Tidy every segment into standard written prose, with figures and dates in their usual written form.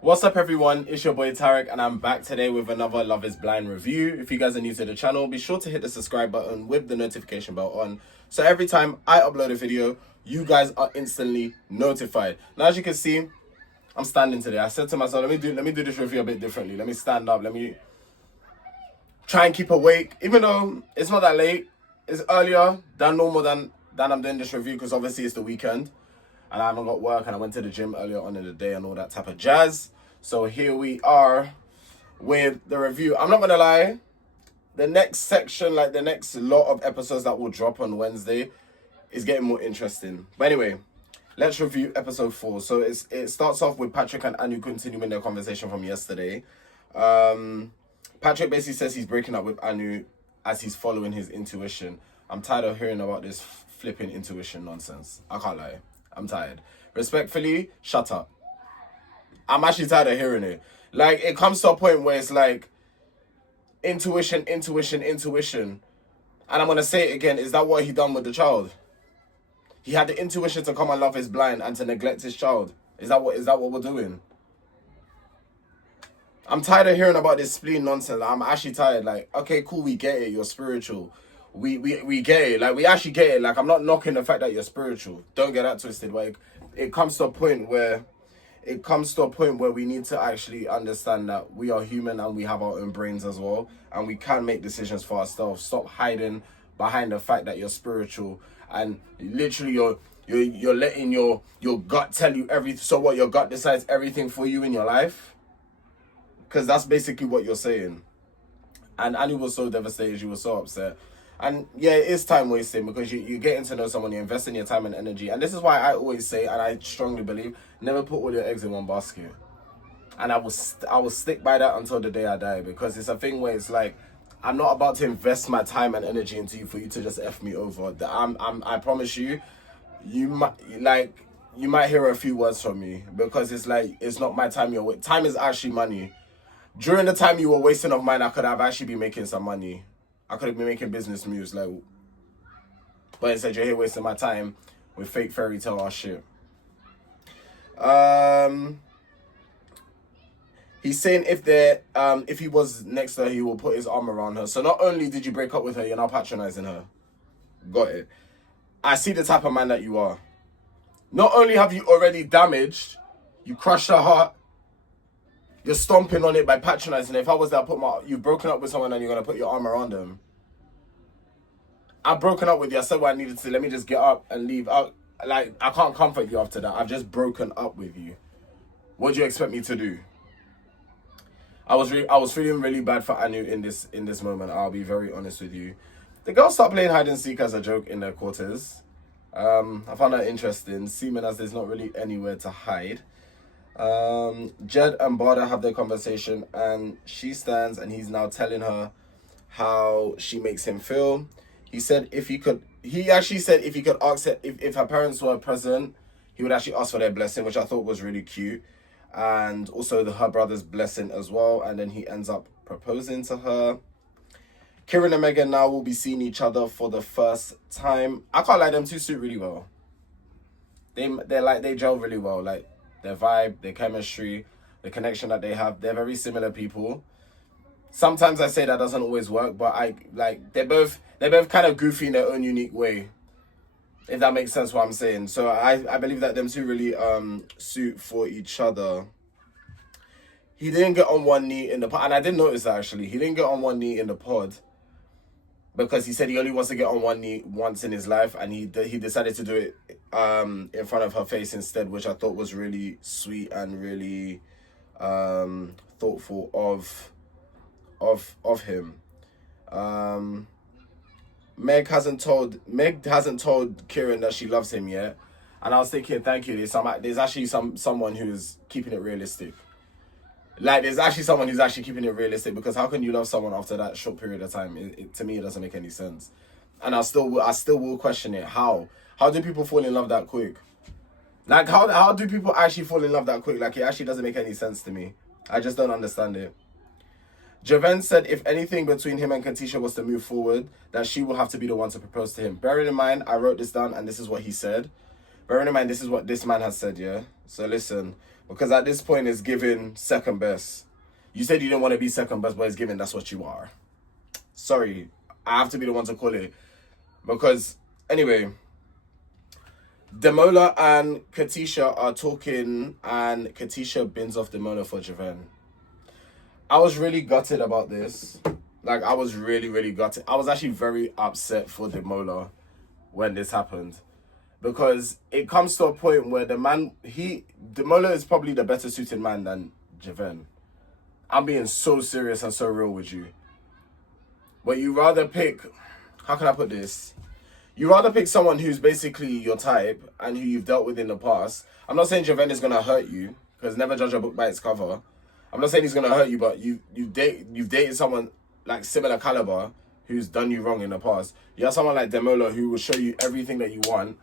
What's up everyone, it's your boy Tarek and I'm back today with another Love is Blind review. If you guys are new to the channel, be sure to hit the subscribe button with the notification bell on. So every time I upload a video, you guys are instantly notified. Now as you can see, I'm standing today. I said to myself, let me do this review a bit differently. Let me stand up, let me try and keep awake. Even though it's not that late, it's earlier than normal than I'm doing this review because obviously it's the weekend. And I haven't got work and I went to the gym earlier on in the day and all that type of jazz. So here we are with the review. I'm not going to lie. The next section, like the next lot of episodes that will drop on Wednesday is getting more interesting. But anyway, let's review episode 4. So it starts off with Patrick and Anu continuing their conversation from yesterday. Patrick basically says he's breaking up with Anu as he's following his intuition. I'm tired of hearing about this flipping intuition nonsense. I can't lie. I'm tired. Respectfully, shut up. I'm actually tired of hearing it. Like, it comes to a point where it's like, intuition. And I'm going to say it again. Is that what he done with the child? He had the intuition to come and love his blind and to neglect his child. Is that what we're doing? I'm tired of hearing about this spleen nonsense. I'm actually tired. Like, okay, cool, we get it. You're spiritual. We get it. Like, we actually get it. Like, I'm not knocking the fact that you're spiritual. Don't get that twisted. Like, it comes to a point where we need to actually understand that we are human and we have our own brains as well, and we can make decisions for ourselves. Stop hiding behind the fact that you're spiritual and literally you're letting your gut tell you everything. So what, your gut decides everything for you in your life? Because that's basically what you're saying. And Annie was so devastated. She was so upset. And yeah, it is time wasting because you're getting to know someone, you're investing your time and energy. And this is why I always say, and I strongly believe, never put all your eggs in one basket. And I will stick by that until the day I die, because it's a thing where it's like, I'm not about to invest my time and energy into you for you to just F me over. I promise you, you might hear a few words from me, because it's like, it's not my time. Time is actually money. During the time you were wasting of mine, I could have actually been making some money. I could have been making business moves, like, but instead you're here wasting my time with fake fairy tale ass shit. He's saying if he was next to her, he will put his arm around her. So not only did you break up with her, you're now patronizing her. Got it. I see the type of man that you are. Not only have you already damaged, you crushed her heart, you're stomping on it by patronizing her. If I was there, you've broken up with someone and you're going to put your arm around them. I've broken up with you. I said what I needed to. Let me just get up and leave. I can't comfort you after that. I've just broken up with you. What do you expect me to do? I was feeling really bad for Anu in this moment. I'll be very honest with you. The girls start playing hide and seek as a joke in their quarters. I found that interesting, seeming as there's not really anywhere to hide. Jed and Bada have their conversation, and she stands and he's now telling her how she makes him feel. He actually said if he could ask her, if her parents were present, he would actually ask for their blessing, which I thought was really cute. And also her brother's blessing as well. And then he ends up proposing to her. Kieran and Megan now will be seeing each other for the first time. I can't lie, them two suit really well. They gel really well. Like, their vibe, their chemistry, the connection that they have. They're very similar people. Sometimes I say that doesn't always work, but they're both kind of goofy in their own unique way, if that makes sense what I'm saying. So I believe that them two really suit for each other. He didn't get on one knee in the pod, and I did notice that actually. He didn't get on one knee in the pod because he said he only wants to get on one knee once in his life, and he decided to do it in front of her face instead, which I thought was really sweet and really thoughtful of him. Meg hasn't told Kieran that she loves him yet, and I was thinking, thank you. There's actually someone who's keeping it realistic. Like, there's actually someone who's actually keeping it realistic, because how can you love someone after that short period of time? To me, it doesn't make any sense. And I still will question it. How do people fall in love that quick? Like, how do people actually fall in love that quick? Like, it actually doesn't make any sense to me. I just don't understand it. Jeven said if anything between him and Katisha was to move forward, that she will have to be the one to propose to him. Bearing in mind, I wrote this down and this is what he said. Bearing in mind, this is what this man has said, yeah? So listen, Because at this point, it's giving second best. You said you didn't want to be second best, but it's giving that's what you are. Sorry, I have to be the one to call it. Because, anyway, Demola and Katisha are talking, and Katisha bins off Demola for Jeven. I was really gutted about this. Like, I was really, really gutted. I was actually very upset for Demola when this happened. Because it comes to a point where Demola is probably the better suited man than Jeven. I'm being so serious and so real with you. But you rather pick, how can I put this? You rather pick someone who's basically your type and who you've dealt with in the past. I'm not saying Jeven is going to hurt you, because never judge a book by its cover. I'm not saying he's going to hurt you, but you've dated someone like similar caliber who's done you wrong in the past. You have someone like Demola who will show you everything that you want,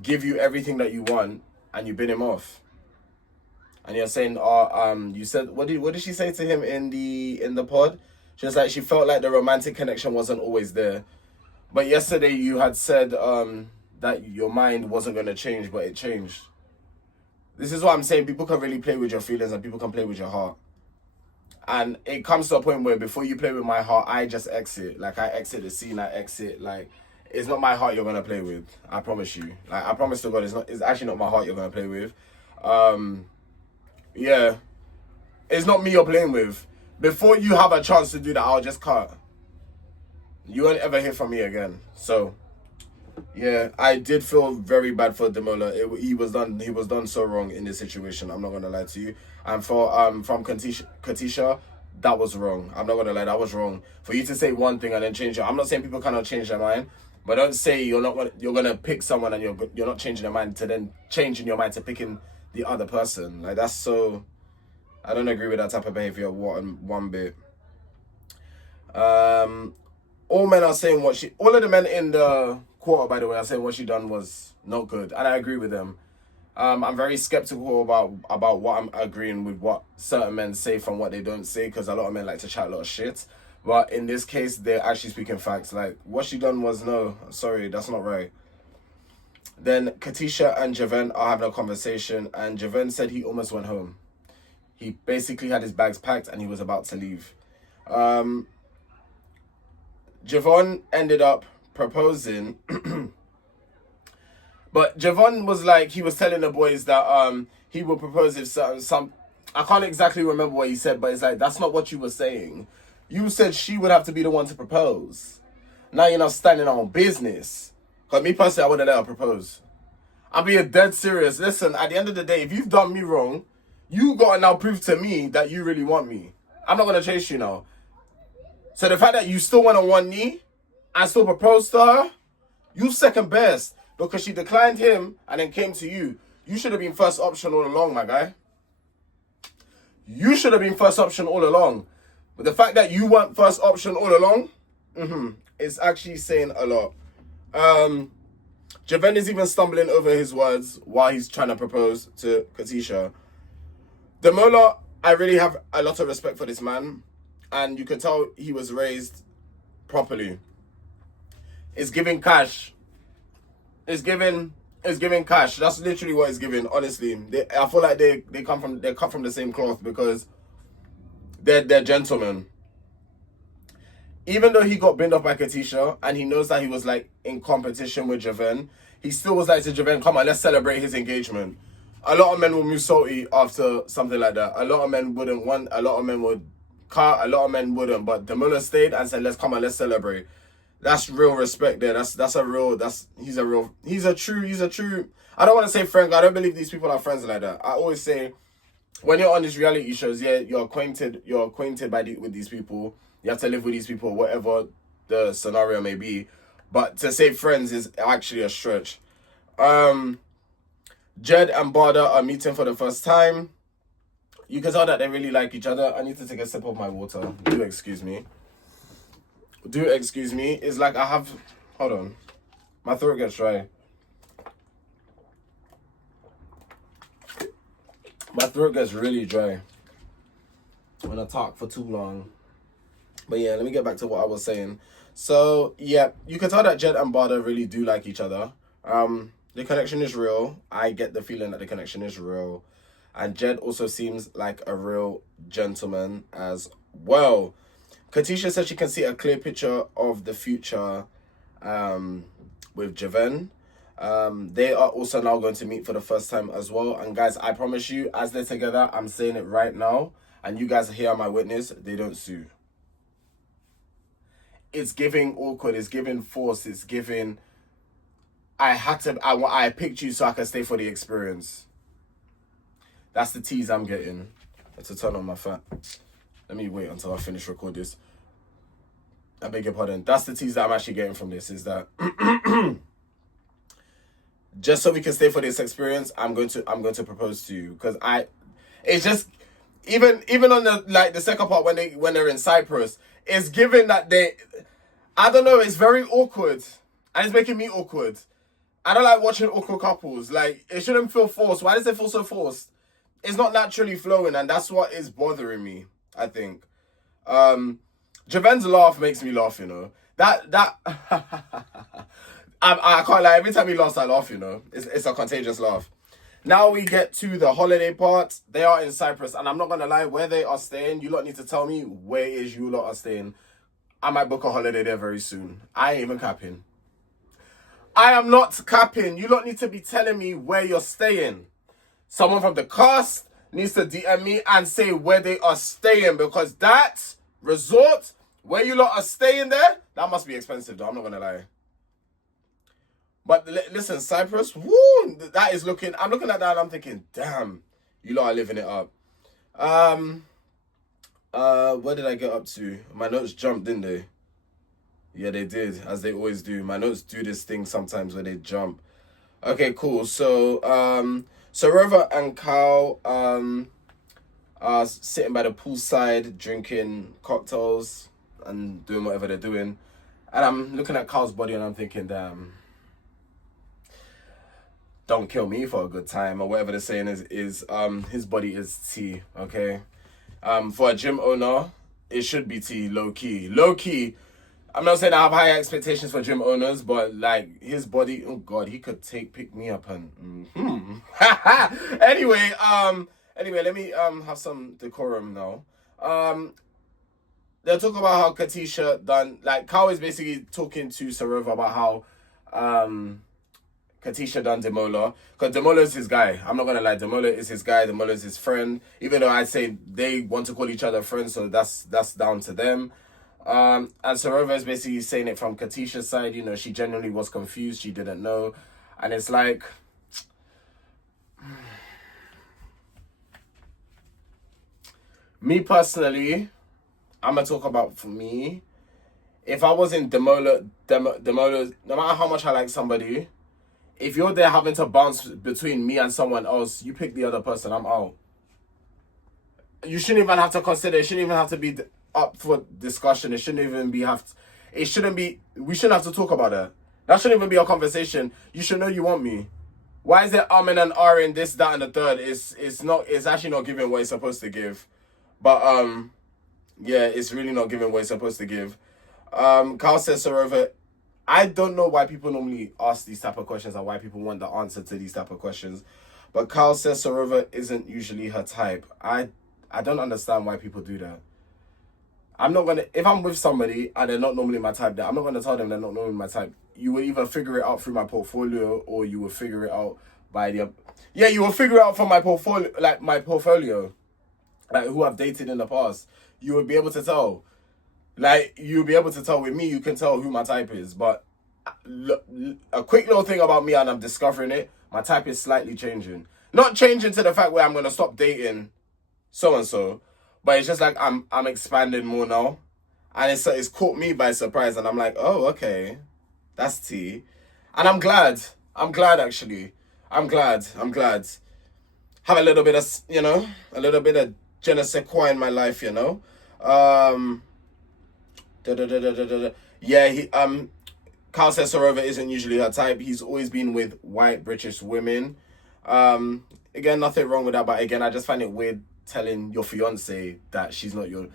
give you everything that you want, and you bin him off. And you're saying, you said, what did she say to him in the pod? She was like, she felt like the romantic connection wasn't always there. But yesterday you had said that your mind wasn't going to change, but it changed. This is what I'm saying. People can really play with your feelings and people can play with your heart. And it comes to a point where before you play with my heart, I just exit. Like, I exit the scene, I exit. Like, it's not my heart you're going to play with. I promise you. Like, I promise to God, it's actually not my heart you're going to play with. Yeah. It's not me you're playing with. Before you have a chance to do that, I'll just cut. You won't ever hear from me again. So, yeah, I did feel very bad for Demola. He was done so wrong in this situation. I'm not gonna lie to you. And from Katisha, that was wrong. I'm not gonna lie, that was wrong. For you to say one thing and then change it. I'm not saying people cannot change their mind, but don't say you're gonna pick someone and you're not changing your mind to then changing your mind to picking the other person. Like, that's so. I don't agree with that type of behavior one bit. All men are saying all of the men in the quarter, by the way, are saying what she done was not good. And I agree with them. I'm very skeptical about what I'm agreeing with what certain men say from what they don't say, because a lot of men like to chat a lot of shit. But in this case, they're actually speaking facts. Like, what she done was, no, sorry, that's not right. Then Katisha and Jeven are having a conversation, and Jeven said he almost went home. He basically had his bags packed and he was about to leave. Jeven ended up proposing. But Jeven was like, he was telling the boys that he would propose if some I can't exactly remember what he said, but it's like, that's not what you were saying. You said she would have to be the one to propose. Now you're not standing on business. Because me personally, I wouldn't let her propose. I'm being dead serious. Listen, at the end of the day, if you've done me wrong, you got to now prove to me that you really want me. I'm not going to chase you now. So the fact that you still went on one knee and still proposed to her, you second best. Because she declined him and then came to you. You should have been first option all along, my guy. You should have been first option all along. But the fact that you weren't first option all along, is actually saying a lot. Jeven is even stumbling over his words while he's trying to propose to Katisha. Demola, I really have a lot of respect for this man. And you can tell he was raised properly. It's giving cash. It's giving cash. That's literally what it's giving, honestly. I feel like they cut from the same cloth, because they're gentlemen. Even though he got binned off by Katisha and he knows that he was like in competition with Jeven, he still was like to Jeven, come on, let's celebrate his engagement. A lot of men will move salty after something like that. A lot of men wouldn't want, a lot of men would cut, a lot of men wouldn't. But Demola stayed and said, let's celebrate. That's real respect there. He's a true, I don't want to say friend. I don't believe these people are friends like that. I always say, when you're on these reality shows, yeah, you're acquainted with these people. You have to live with these people, whatever the scenario may be. But to say friends is actually a stretch. Jed and Barda are meeting for the first time. You can tell that they really like each other. I need to take a sip of my water. Do excuse me. It's like hold on. My throat gets dry. My throat gets really dry when I talk for too long. But yeah, let me get back to what I was saying. So yeah, you can tell that Jed and Barda really do like each other. The connection is real. I get the feeling that the connection is real. And Jed also seems like a real gentleman as well. Katisha said she can see a clear picture of the future with Jeven. They are also now going to meet for the first time as well. And guys, I promise you, as they're together, I'm saying it right now, and you guys are here, my witness, they don't sue. It's giving awkward, it's giving forced, it's giving, I picked you so I can stay for the experience. That's the tease I'm getting. To turn on my fat. Let me wait until I finish record this. I beg your pardon. That's the tease that I'm actually getting from this, is that just so we can stay for this experience, I'm going to propose to you. Because it's just, even on the second part when they're in Cyprus, it's given that I don't know, it's very awkward. And it's making me awkward. I don't like watching awkward couples. Like, it shouldn't feel forced. Why does it feel so forced? It's not naturally flowing, and that's what is bothering me, I think. Jeven's laugh makes me laugh, you know. I can't lie, every time he laughs, I laugh, you know. It's a contagious laugh. Now we get to the holiday part. They are in Cyprus, and I'm not going to lie, where they are staying, you lot need to tell me where is you lot are staying. I might book a holiday there very soon. I ain't even capping. I am not capping. You lot need to be telling me where you're staying. Someone from the cast needs to DM me and say where they are staying, because that resort, where you lot are staying there, that must be expensive though, I'm not going to lie. But listen, Cyprus, woo, that is looking, I'm looking at that and I'm thinking, damn, you lot are living it up. What did I get up to? My notes jumped, didn't they? Yeah, they did, as they always do. My notes do this thing sometimes where they jump. Okay, cool. So, Sarover and Kyle are sitting by the poolside, drinking cocktails and doing whatever they're doing. And I'm looking at Kyle's body and I'm thinking, damn, don't kill me for a good time, or whatever the saying is his body is tea, okay? For a gym owner, it should be tea, low key. I'm not saying I have high expectations for gym owners, but like his body, oh god, he could pick me up and Anyway, let me have some decorum now. They'll talk about how Katisha done, like Kyle is basically talking to Sarover about how Katisha done Demola, because Demola is his guy. I'm not gonna lie, Demola is his guy. Demola is his friend. Even though I say they want to call each other friends, so that's down to them. And Sarover is basically saying it from Katisha's side. You know, she genuinely was confused. She didn't know, and it's like, me personally, I'm gonna talk about for me. If I was in Demola, no matter how much I like somebody, if you're there having to bounce between me and someone else, you pick the other person, I'm out. You shouldn't even have to consider, it shouldn't even have to be up for discussion. It shouldn't even be, we shouldn't have to talk about that. That shouldn't even be a conversation. You should know you want me. Why is there and an R in this, that, and the third? It's actually not giving what it's supposed to give. But, yeah, it's really not giving what it's supposed to give. Carl says, Sarover, I don't know why people normally ask these type of questions and why people want the answer to these type of questions. But Carl says Sarover isn't usually her type. I don't understand why people do that. If I'm with somebody and they're not normally my type, I'm not going to tell them they're not normally my type. You will either figure it out through my portfolio, or you will figure it out you will figure it out from my portfolio, like who I've dated in the past. You will be able to tell. Like, you'll be able to tell with me, you can tell who my type is. But look, a quick little thing about me, and I'm discovering it, my type is slightly changing. Not changing to the fact where I'm going to stop dating so-and-so, but it's just like I'm expanding more now. And it's caught me by surprise, and I'm like, oh, okay, that's tea. And I'm glad, actually. I'm glad. Have a little bit of, je ne sais quoi in my life, you know. Yeah, Carl says Sarover isn't usually her type. He's always been with white British women. Again, nothing wrong with that, but again, I just find it weird telling your fiancée that she's not your,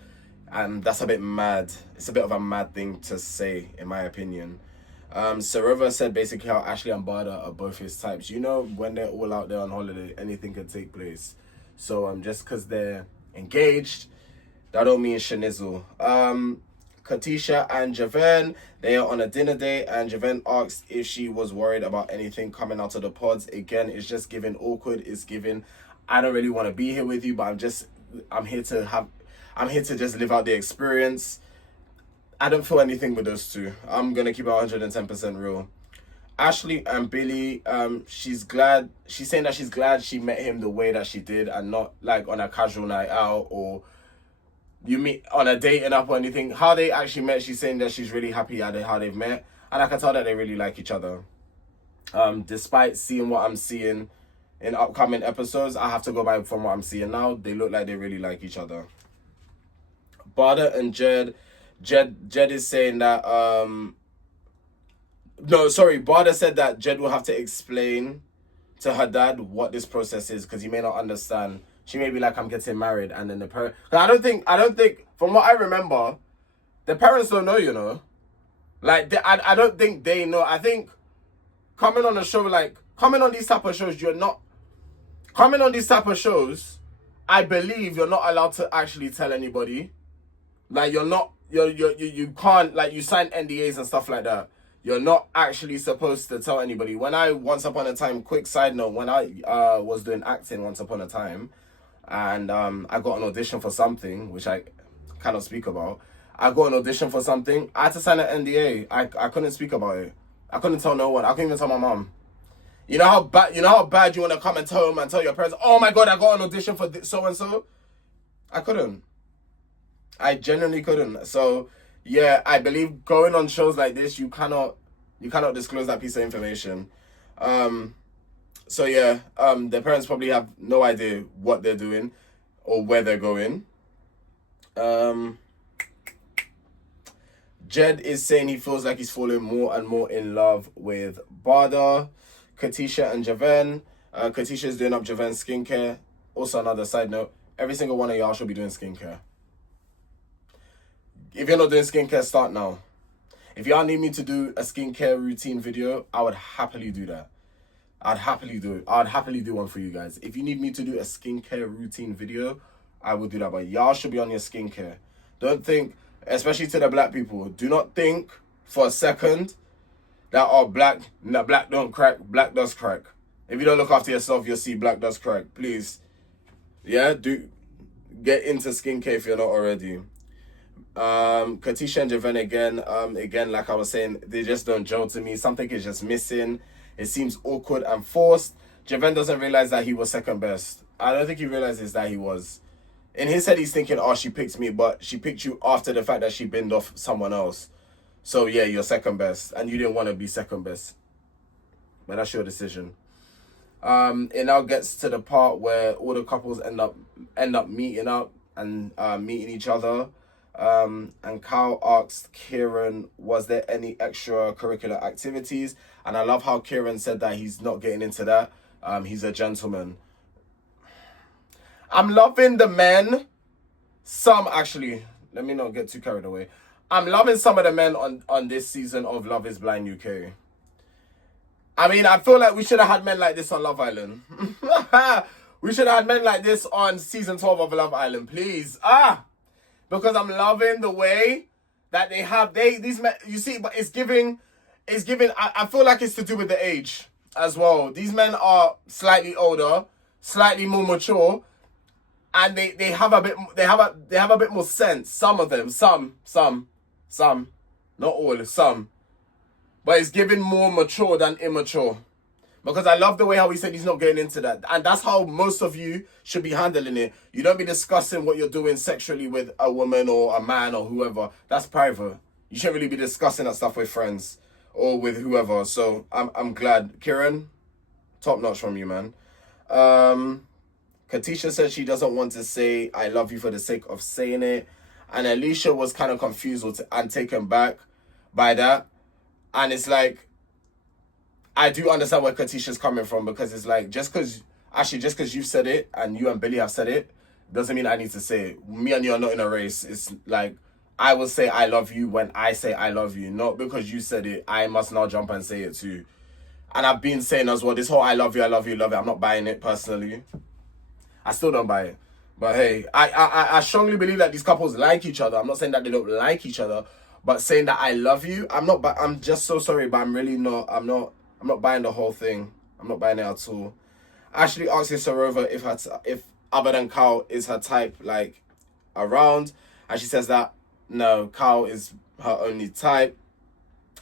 and that's a bit mad. It's a bit of a mad thing to say, in my opinion. Sarover said basically how Ashley and Bada are both his types. You know, when they're all out there on holiday, anything can take place. So just because they're engaged, that don't mean shenizzle. Katisha and Jeven, they are on a dinner date, and Jeven asked if she was worried about anything coming out of the pods. Again, it's just giving awkward. It's giving, I don't really want to be here with you, but I'm here to just live out the experience. I don't feel anything with those two. I'm gonna keep it 110% real. Ashley and Billy, she's saying that she's glad she met him the way that she did, and not like on a casual night out or you meet on a dating up or anything. How they actually met, she's saying that she's really happy at how they've met, and I can tell that they really like each other. Despite seeing what I'm seeing in upcoming episodes, I have to go by from what I'm seeing now. They look like they really like each other. Bada and Jed is saying that Bada said that Jed will have to explain to her dad what this process is, because he may not understand. She may be like, I'm getting married, and then the parent. I don't think, from what I remember, the parents don't know, you know. Like, I don't think they know. I think coming on these type of shows, I believe you're not allowed to actually tell anybody. Like, you can't, like, you sign NDAs and stuff like that. You're not actually supposed to tell anybody. Once upon a time, quick side note, when I was doing acting once upon a time, and I got an audition for something, which I cannot speak about. I got an audition for something. I had to sign an NDA. I couldn't speak about it. I couldn't tell no one. I couldn't even tell my mom. You know how bad you want to come and tell them and tell your parents, oh my God, I got an audition for so-and-so? I couldn't. I genuinely couldn't. So, yeah, I believe going on shows like this, you cannot disclose that piece of information. So yeah, their parents probably have no idea what they're doing or where they're going. Jed is saying he feels like he's falling more and more in love with Bada. Katisha and Jeven. Katisha is doing up Jeven's skincare. Also, another side note, every single one of y'all should be doing skincare. If you're not doing skincare, start now. If y'all need me to do a skincare routine video, I would happily do that. I'd happily do it. I'd happily do one for you guys. If you need me to do a skincare routine video, I will do that. But y'all should be on your skincare. Don't think, especially to the black people, do not think for a second that, black don't crack, black does crack. If you don't look after yourself, you'll see black does crack. Please. Yeah, get into skincare if you're not already. Katisha and Jeven again, like I was saying, they just don't gel to me. Something is just missing. It seems awkward and forced. Jeven doesn't realize that he was second best. I don't think he realizes that he was. In his head, he's thinking, oh, she picked me, but she picked you after the fact that she binned off someone else. So yeah, you're second best, and you didn't want to be second best. But that's your decision. It now gets to the part where all the couples end up meeting up and meeting each other. And Kyle asked Kieran, was there any extracurricular activities? And I love how Kieran said that he's not getting into that. He's a gentleman. I'm loving the men. Some, actually, let me not get too carried away. I'm loving some of the men on this season of Love is Blind UK. I mean, I feel like we should have had men like this on Love Island. We should have had men like this on season 12 of Love Island, please. Because I'm loving the way that these men, you see, but it's giving, I feel like it's to do with the age as well. These men are slightly older, slightly more mature, and they have a bit more sense. Some of them, some, not all, some. But it's giving more mature than immature. Because I love the way how he said he's not getting into that. And that's how most of you should be handling it. You don't be discussing what you're doing sexually with a woman or a man or whoever. That's private. You shouldn't really be discussing that stuff with friends or with whoever. So I'm glad. Kieran, top notch from you, man. Katisha said she doesn't want to say I love you for the sake of saying it. And Alicia was kind of confused and taken back by that. And it's like, I do understand where Katisha's coming from, because it's like, just because you've said it and you and Billy have said it, doesn't mean I need to say it. Me and you are not in a race. It's like, I will say I love you when I say I love you. Not because you said it, I must now jump and say it too. And I've been saying as well, this whole I love you, love it. I'm not buying it personally. I still don't buy it. But hey, I strongly believe that these couples like each other. I'm not saying that they don't like each other, but saying that I love you, I'm just so sorry, but I'm really not. I'm not buying the whole thing. I'm not buying it at all. Ashley asking Sarover if other than Kyle is her type, like, around, and she says that no, Kyle is her only type.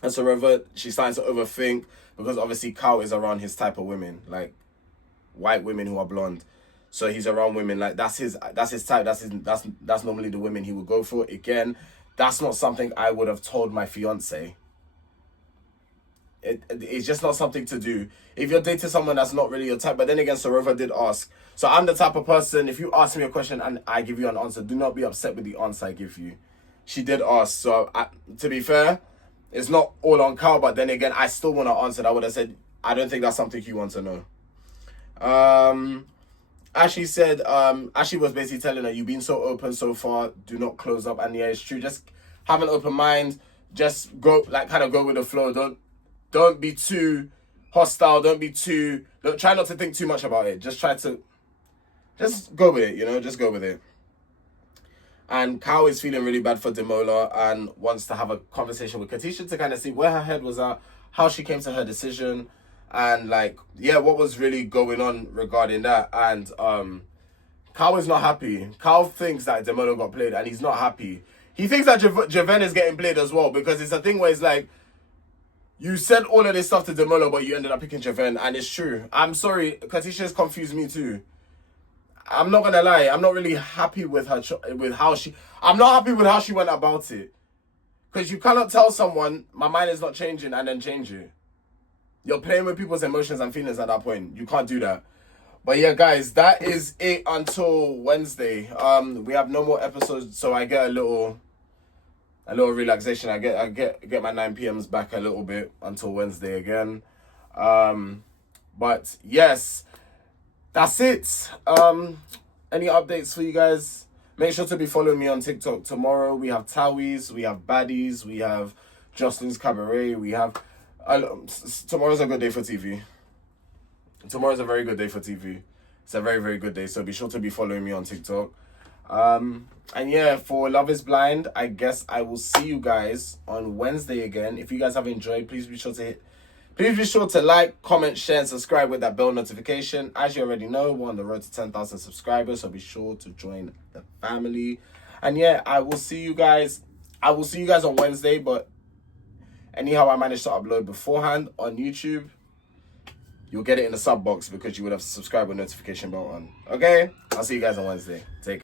And Sarover, she's starting to overthink because obviously Kyle is around his type of women, like white women who are blonde. So he's around women like that's his type. That's normally the women he would go for. Again, that's not something I would have told my fiance. It's just not something to do if you're dating someone that's not really your type. But then again, Sarover did ask. So I'm the type of person, if you ask me a question and I give you an answer, do not be upset with the answer I give you. She did ask. So to be fair, it's not all on Carl, but then again, I still want to answer. I would have said, I don't think that's something you want to know. Ashley said, Ashley was basically telling her, you've been so open so far, do not close up. And yeah, it's true. Just have an open mind. Just go, like, kind of go with the flow. Don't be too hostile. Don't try not to think too much about it. Just go with it, just go with it. And Kyle is feeling really bad for Demola and wants to have a conversation with Katisha to kind of see where her head was at, how she came to her decision, and what was really going on regarding that. And Kyle is not happy. Kyle thinks that Demola got played and he's not happy. He thinks that Jeven is getting played as well, because it's a thing where it's like, you said all of this stuff to Demola, but you ended up picking Jeven, and it's true. I'm sorry, Katisha's confused me too. I'm not gonna lie, I'm not really happy with her, I'm not happy with how she went about it. Because you cannot tell someone, my mind is not changing, and then change it. You're playing with people's emotions and feelings at that point. You can't do that. But yeah, guys, that is it until Wednesday. We have no more episodes, so I get a little relaxation. I get my 9 p.m.s back a little bit until Wednesday again. But yes, that's it. Any updates for you guys? Make sure to be following me on TikTok. Tomorrow we have Towies, we have Baddies, we have Jocelyn's Cabaret, we have... tomorrow's a good day for TV. Tomorrow's a very good day for TV. It's a very, very good day. So be sure to be following me on TikTok. And yeah, for Love is Blind, I guess I will see you guys on Wednesday again. If you guys have enjoyed, please be sure to like, comment, share, and subscribe with that bell notification. As you already know, we're on the road to 10,000 subscribers, so be sure to join the family. And yeah, I will see you guys on Wednesday, but anyhow I managed to upload beforehand on YouTube, you'll get it in the sub box because you would have subscribed with notification bell on. Okay? I'll see you guys on Wednesday. Take care.